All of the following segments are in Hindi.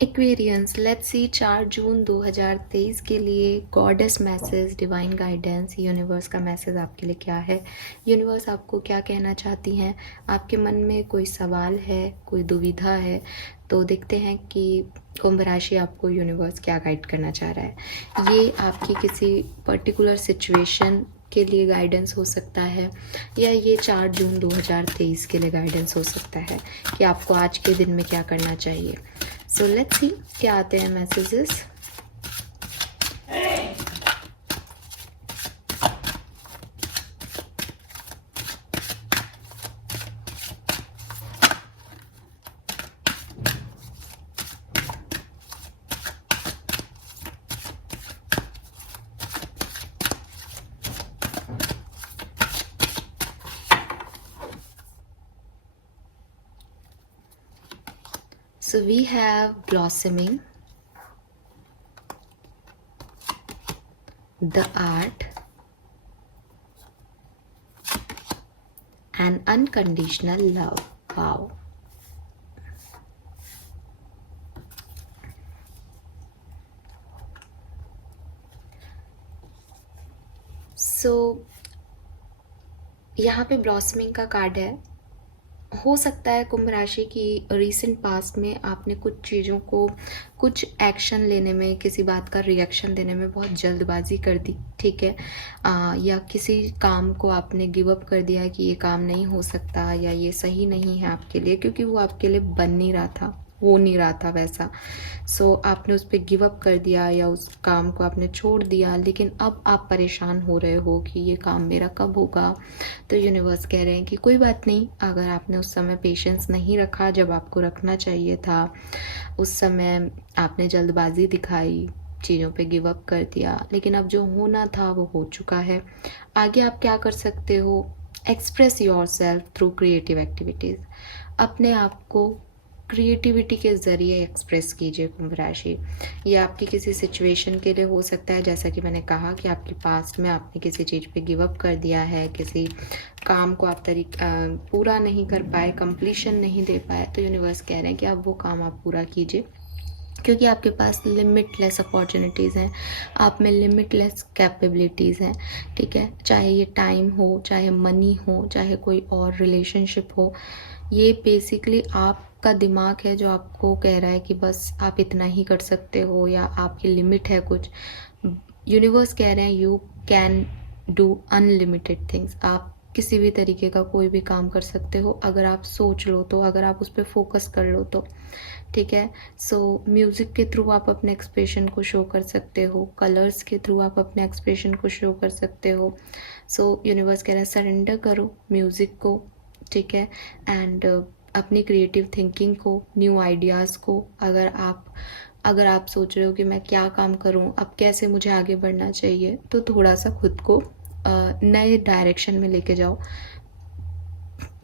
एक्वेरियंस, लेट्स सी 4 जून 2023 के लिए goddess message, divine guidance, universe का मैसेज आपके लिए क्या है। यूनिवर्स आपको क्या कहना चाहती हैं। आपके मन में कोई सवाल है, कोई दुविधा है, तो देखते हैं कि कुंभ राशि आपको यूनिवर्स क्या गाइड करना चाह रहा है। ये आपकी किसी पर्टिकुलर सिचुएशन के लिए गाइडेंस हो सकता है, या ये 4 जून 2023 के लिए गाइडेंस हो सकता है कि आपको आज के दिन में क्या करना चाहिए। सो लेट्स सी क्या आते हैं messages. So we have blossoming, the art, and unconditional love. Wow. So यहाँ पे ब्लॉसमिंग का कार्ड है। हो सकता है कुंभ राशि की रीसेंट पास्ट में आपने कुछ चीज़ों को, कुछ एक्शन लेने में, किसी बात का रिएक्शन देने में बहुत जल्दबाजी कर दी, ठीक है। या किसी काम को आपने गिव अप कर दिया कि ये काम नहीं हो सकता या ये सही नहीं है आपके लिए, क्योंकि वो आपके लिए बन नहीं रहा था, हो नहीं रहा था वैसा। सो आपने उस पर गिव अप कर दिया या उस काम को आपने छोड़ दिया, लेकिन अब आप परेशान हो रहे हो कि ये काम मेरा कब होगा। तो यूनिवर्स कह रहे हैं कि कोई बात नहीं, अगर आपने उस समय पेशेंस नहीं रखा जब आपको रखना चाहिए था, उस समय आपने जल्दबाजी दिखाई, चीज़ों पे गिव अप कर दिया, लेकिन अब जो होना था वो हो चुका है। आगे आप क्या कर सकते हो? Express your self through creative activities. अपने आप को क्रिएटिविटी के ज़रिए एक्सप्रेस कीजिए कुंभ राशि। ये आपकी किसी सिचुएशन के लिए हो सकता है, जैसा कि मैंने कहा कि आपके पास्ट में आपने किसी चीज़ पे गिव अप कर दिया है, किसी काम को आप पूरा नहीं कर पाए, कंप्लीशन नहीं दे पाए, तो यूनिवर्स कह रहे हैं कि अब वो काम आप पूरा कीजिए, क्योंकि आपके पास लिमिटलेस अपॉर्चुनिटीज़ हैं, आप में लिमिटलेस कैपेबिलिटीज़ हैं, ठीक है। चाहे ये टाइम हो, चाहे मनी हो, चाहे कोई और रिलेशनशिप हो, ये बेसिकली आपका दिमाग है जो आपको कह रहा है कि बस आप इतना ही कर सकते हो या आपकी लिमिट है कुछ। यूनिवर्स कह रहे हैं you can do unlimited things. आप किसी भी तरीके का कोई भी काम कर सकते हो अगर आप सोच लो तो, अगर आप उस पर फोकस कर लो तो, ठीक है। सो म्यूज़िक के थ्रू आप अपने एक्सप्रेशन को शो कर सकते हो, कलर्स के थ्रू आप अपने एक्सप्रेशन को शो कर सकते हो। सो यूनिवर्स कह रहा है सरेंडर करो म्यूज़िक को, ठीक है, एंड अपनी क्रिएटिव थिंकिंग को, न्यू आइडियाज़ को। अगर आप सोच रहे हो कि मैं क्या काम करूं, अब कैसे मुझे आगे बढ़ना चाहिए, तो थोड़ा सा खुद को नए डायरेक्शन में लेके जाओ।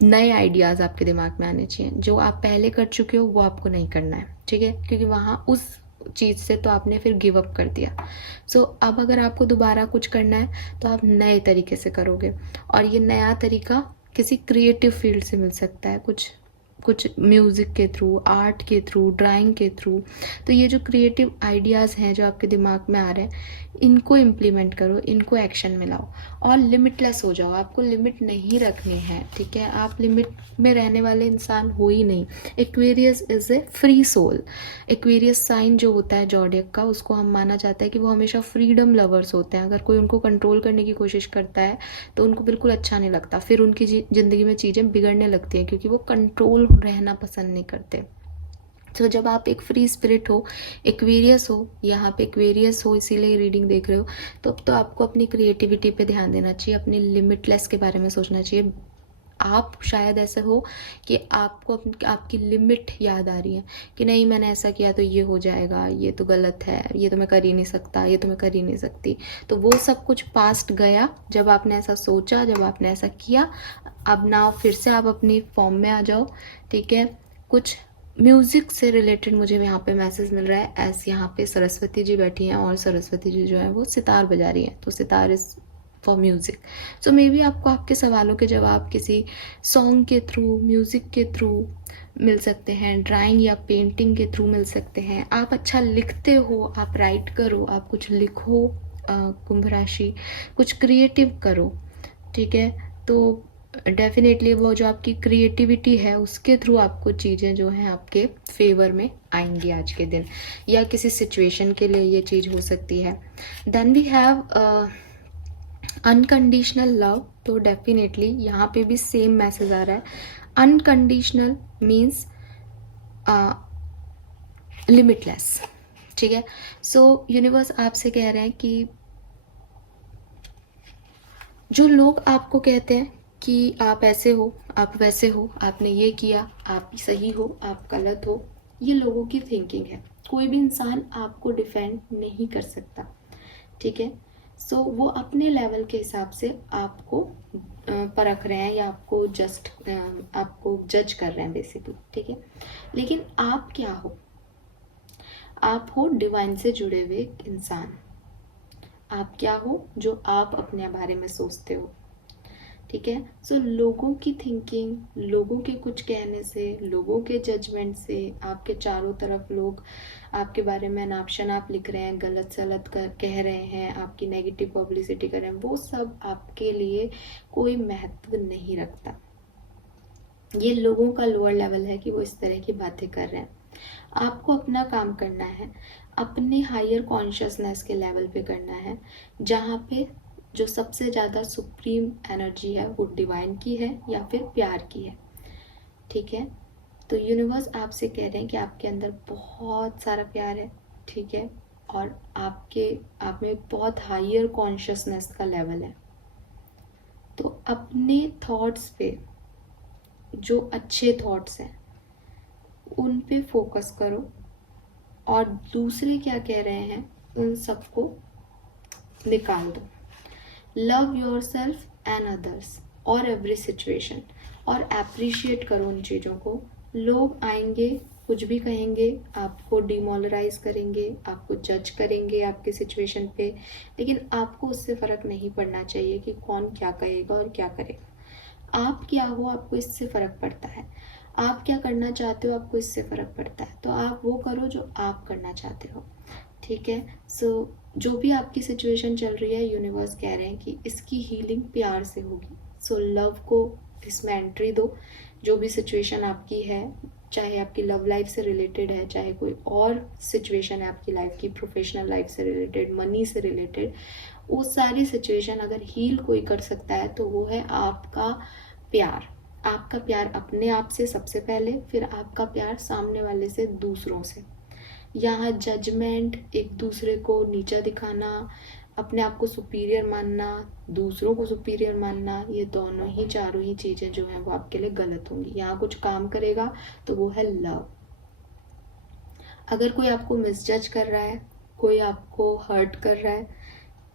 नए आइडियाज़ आपके दिमाग में आने चाहिए। जो आप पहले कर चुके हो वो आपको नहीं करना है, ठीक है, क्योंकि वहाँ उस चीज़ से तो आपने फिर गिव अप कर दिया। सो अब अगर आपको दोबारा कुछ करना है तो आप नए तरीके से करोगे, और ये नया तरीका किसी क्रिएटिव फील्ड से मिल सकता है, कुछ कुछ म्यूज़िक के थ्रू, आर्ट के थ्रू, ड्राइंग के थ्रू। तो ये जो क्रिएटिव आइडियाज़ हैं जो आपके दिमाग में आ रहे हैं, इनको इम्प्लीमेंट करो, इनको एक्शन में लाओ, और लिमिटलेस हो जाओ। आपको लिमिट नहीं रखनी है, ठीक है। आप लिमिट में रहने वाले इंसान हो ही नहीं। Aquarius is a free soul. Aquarius sign जो होता है जॉडियक का, उसको हम माना जाता है कि वो हमेशा फ्रीडम लवर्स होते हैं। अगर कोई उनको कंट्रोल करने की कोशिश करता है तो उनको बिल्कुल अच्छा नहीं लगता, फिर उनकी ज़िंदगी में चीज़ें बिगड़ने लगती हैं, क्योंकि वो कंट्रोल रहना पसंद नहीं करते। तो जब आप एक फ्री स्पिरिट हो, एक्वेरियस हो, यहाँ पे एक्वेरियस हो इसीलिए रीडिंग देख रहे हो, तो अब तो आपको अपनी क्रिएटिविटी पे ध्यान देना चाहिए, अपनी लिमिटलेस के बारे में सोचना चाहिए। आप शायद ऐसा हो कि आपको आपकी लिमिट याद आ रही है कि नहीं, मैंने ऐसा किया तो ये हो जाएगा, ये तो गलत है, ये तो मैं कर ही नहीं सकता, ये तो मैं कर ही नहीं सकती। तो वो सब कुछ पास्ट गया जब आपने ऐसा सोचा, जब आपने ऐसा किया। अब ना फिर से आप अपनी फॉर्म में आ जाओ, ठीक है। कुछ म्यूज़िक से रिलेटेड मुझे यहाँ पे मैसेज मिल रहा है, ऐसे यहाँ पे सरस्वती जी बैठी हैं और सरस्वती जी जो है वो सितार बजा रही हैं। तो सितार इस for music. So may be आपको आपके सवालों के जवाब किसी सॉन्ग के थ्रू, म्यूज़िक के थ्रू मिल सकते हैं, ड्राइंग या पेंटिंग के थ्रू मिल सकते हैं। आप अच्छा लिखते हो, आप राइट करो, आप कुछ लिखो, कुंभ राशि कुछ क्रिएटिव करो, ठीक है। तो डेफिनेटली वो जो आपकी क्रिएटिविटी है उसके थ्रू आपको चीज़ें जो हैं आपके फेवर में आएंगी आज के दिन, या किसी सिचुएशन के लिए ये चीज़ हो सकती है। Then we have unconditional love. तो डेफिनेटली यहाँ पे भी सेम मैसेज आ रहा है। अनकंडीशनल मीन्स लिमिटलेस, ठीक है। सो यूनिवर्स आपसे कह रहे हैं कि जो लोग आपको कहते हैं कि आप ऐसे हो, आप वैसे हो, आपने ये किया, आप सही हो, आप गलत हो, ये लोगों की थिंकिंग है। कोई भी इंसान आपको डिफेंड नहीं कर सकता, ठीक है। सो वो अपने लेवल के हिसाब से आपको परख रहे हैं या आपको आपको जज कर रहे हैं बेसिकली, ठीक है। लेकिन आप क्या हो? आप हो डिवाइन से जुड़े हुए इंसान। आप क्या हो जो आप अपने बारे में सोचते हो, ठीक है। सो लोगों की थिंकिंग, लोगों के कुछ कहने से, लोगों के जजमेंट से, आपके चारों तरफ लोग आपके बारे में अनाप शनाप लिख रहे हैं, गलत सलत कह रहे हैं, आपकी नेगेटिव पब्लिसिटी कर रहे हैं, वो सब आपके लिए कोई महत्व नहीं रखता। ये लोगों का लोअर लेवल है कि वो इस तरह की बातें कर रहे हैं। आपको अपना काम करना है, अपने हायर कॉन्शियसनेस के लेवल पे करना है, जहाँ पे जो सबसे ज़्यादा सुप्रीम एनर्जी है वो डिवाइन की है या फिर प्यार की है, ठीक है। तो यूनिवर्स आपसे कह रहे हैं कि आपके अंदर बहुत सारा प्यार है, ठीक है, और आप में बहुत हायर कॉन्शियसनेस का लेवल है। तो अपने थॉट्स पे, जो अच्छे थॉट्स हैं उन पे फोकस करो, और दूसरे क्या कह रहे हैं उन सबको निकाल दो। Love your self and others और एवरी सिचुएशन, और अप्रिशिएट करो उन चीज़ों को। लोग आएंगे, कुछ भी कहेंगे, आपको डिमोरलाइज करेंगे, आपको जज करेंगे आपके सिचुएशन पे, लेकिन आपको उससे फ़र्क नहीं पड़ना चाहिए कि कौन क्या कहेगा और क्या करेगा। आप क्या हो आपको इससे फ़र्क पड़ता है, आप क्या करना चाहते हो आपको इससे फ़र्क पड़ता है। तो आप वो करो जो आप करना चाहते हो, ठीक है। सो जो भी आपकी सिचुएशन चल रही है, यूनिवर्स कह रहे हैं कि इसकी हीलिंग प्यार से होगी। सो लव को इसमें एंट्री दो। जो भी सिचुएशन आपकी है, चाहे आपकी लव लाइफ से रिलेटेड है, चाहे कोई और सिचुएशन है आपकी लाइफ की, प्रोफेशनल लाइफ से रिलेटेड, मनी से रिलेटेड, वो सारी सिचुएशन अगर हील कोई कर सकता है तो वो है आपका प्यार। आपका प्यार अपने आप से सबसे पहले, फिर आपका प्यार सामने वाले से, दूसरों से। यहाँ जजमेंट, एक दूसरे को नीचा दिखाना, अपने आप को सुपीरियर मानना, दूसरों को सुपीरियर मानना, ये दोनों ही चारों ही चीज़ें जो हैं वो आपके लिए गलत होंगी। यहाँ कुछ काम करेगा तो वो है लव। अगर कोई आपको मिसजज कर रहा है, कोई आपको हर्ट कर रहा है,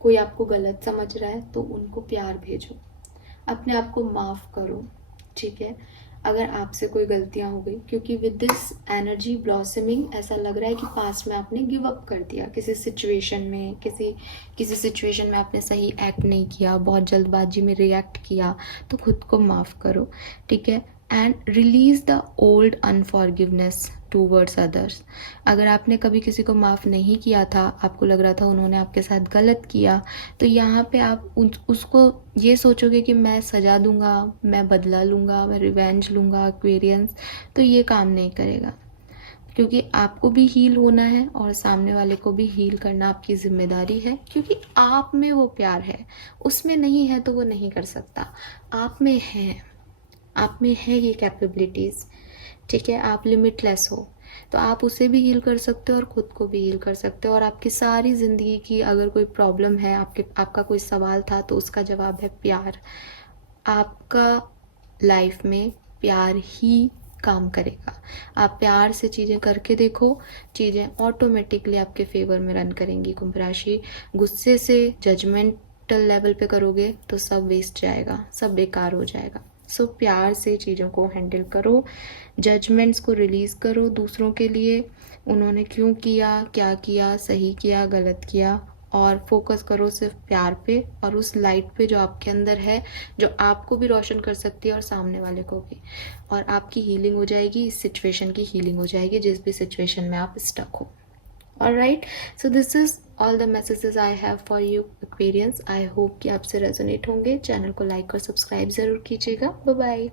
कोई आपको गलत समझ रहा है, तो उनको प्यार भेजो, अपने आप को माफ़ करो, ठीक है। अगर आपसे कोई गलतियां हो गई, क्योंकि विद दिस एनर्जी ब्लॉसमिंग ऐसा लग रहा है कि पास्ट में आपने गिव अप कर दिया किसी सिचुएशन में, किसी सिचुएशन में आपने सही एक्ट नहीं किया, बहुत जल्दबाजी में रिएक्ट किया, तो खुद को माफ़ करो, ठीक है। And release the old unforgiveness towards others. अगर आपने कभी किसी को माफ़ नहीं किया था, आपको लग रहा था उन्होंने आपके साथ गलत किया, तो यहाँ पे आप उसको ये सोचोगे कि मैं सजा दूंगा, मैं बदला लूँगा, मैं रिवेंज लूँगा, एक्वेरियंस, तो ये काम नहीं करेगा। क्योंकि आपको भी हील होना है और सामने वाले को भी हील करना आपकी जिम्मेदारी है, क्योंकि आप में वो प्यार है, उसमें नहीं है तो वो नहीं कर सकता। आप में है ये कैपेबिलिटीज़, ठीक है। आप लिमिटलेस हो, तो आप उसे भी हील कर सकते हो और ख़ुद को भी हील कर सकते हो। और आपकी सारी ज़िंदगी की अगर कोई प्रॉब्लम है, आपका कोई सवाल था, तो उसका जवाब है प्यार। आपका लाइफ में प्यार ही काम करेगा। आप प्यार से चीज़ें करके देखो, चीज़ें ऑटोमेटिकली आपके फेवर में रन करेंगी। कुंभ राशि, गुस्से से जजमेंटल लेवल पे करोगे तो सब वेस्ट जाएगा, सब बेकार हो जाएगा। सो प्यार से चीज़ों को हैंडल करो, जजमेंट्स को रिलीज़ करो दूसरों के लिए, उन्होंने क्यों किया, क्या किया, सही किया, गलत किया, और फोकस करो सिर्फ प्यार पे और उस लाइट पे जो आपके अंदर है, जो आपको भी रोशन कर सकती है और सामने वाले को भी। और आपकी हीलिंग हो जाएगी, इस सिचुएशन की हीलिंग हो जाएगी जिस भी सिचुएशन में आप स्टक हो। Alright, so this is all the messages I have for you Aquarians. I hope कि आपसे रेजोनेट होंगे। चैनल को लाइक और सब्सक्राइब ज़रूर कीजिएगा। Bye bye.